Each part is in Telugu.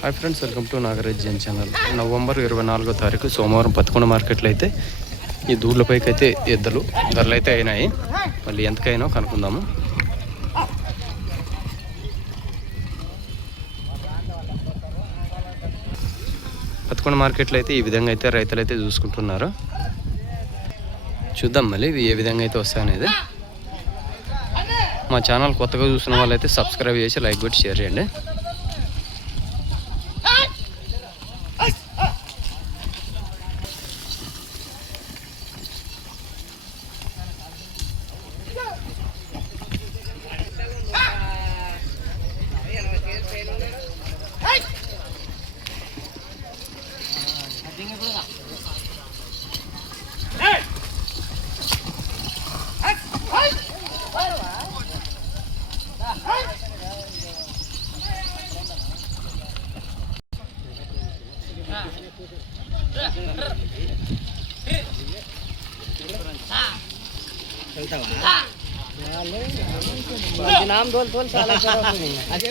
Hi friends welcome to Nagaraj Jain channel November ఇరవై నాలుగో తారీఖు సోమవారం పదకొండు మార్కెట్లో అయితే ఈ దూళ్ళపైకి అయితే ఎద్దలు ధరలు అయితే అయినాయి. మళ్ళీ ఎంతకైనా కనుక్కుందాము. పదకొండు మార్కెట్లో అయితే ఈ విధంగా అయితే రైతులు అయితే చూసుకుంటున్నారు. చూద్దాం మళ్ళీ ఇవి ఏ విధంగా అయితే వస్తాయనేది. మా ఛానల్ కొత్తగా చూస్తున్న వాళ్ళైతే సబ్స్క్రైబ్ చేసి లైక్ కొట్టి షేర్ చేయండి. નામ ઢોલ ઢોલ ચાલે અજય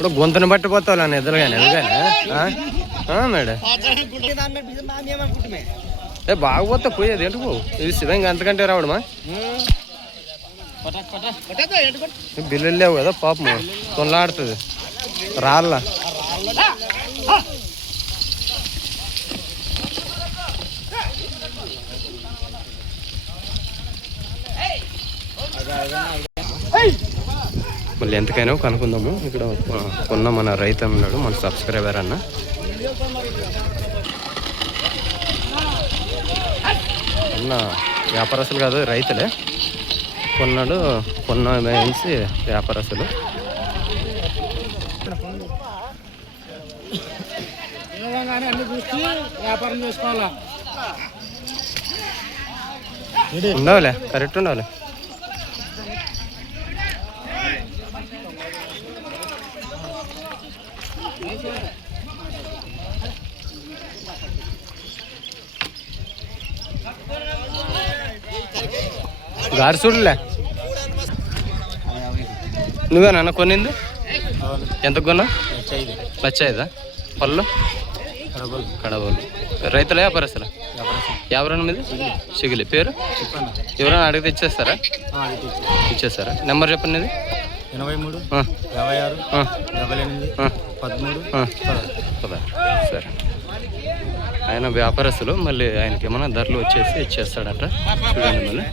ఇప్పుడు గొంతుని బట్టి పోతావు అని ఎదురు కానీ మేడం. ఏ బాగపోతా పోయేది పో ఇది శివంగా అంతకంటే రావడమా? బిల్లులు లేవు కదా పాపం. తొల్లాడుతుంది రాళ్ళ. ఎంతకైనా కనుక్కుందాము. ఇక్కడ కొన్న మన రైతు ఉన్నాడు మన సబ్స్క్రైబర్ అన్న. అన్న వ్యాపారస్తులు కాదు రైతులే. కొన్నాడు కొన్న వేసి వ్యాపారస్తులు. ఉండవులే కరెక్ట్ ఉండవులే. గారి చూడలే నువ్వేనా కొనింది ఎంత కొన్నా? లచ్చ ఐదా పళ్ళు? కడబోలు. రైతుల వ్యాపారస్తుల? ఎవరైనా మీద? సిగిలి పేరు? ఎవరైనా అడిగితే ఇచ్చేస్తారా? ఇచ్చేస్తారా? నెంబర్ చెప్పండి. ఇది ఎనభై మూడు యాభై ఆరు డెబ్బై ఎనిమిది పదమూడు ఆ. పద. సరే. ఆయన వ్యాపారస్తులు మళ్ళీ ఆయనకి ఏమైనా ధరలు వచ్చేసి ఇచ్చేస్తాడట. చూడండి మళ్ళీ.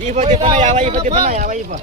ఈ పోతే పన యాభై ఈ పోతే పన యాభై ఇవ్వ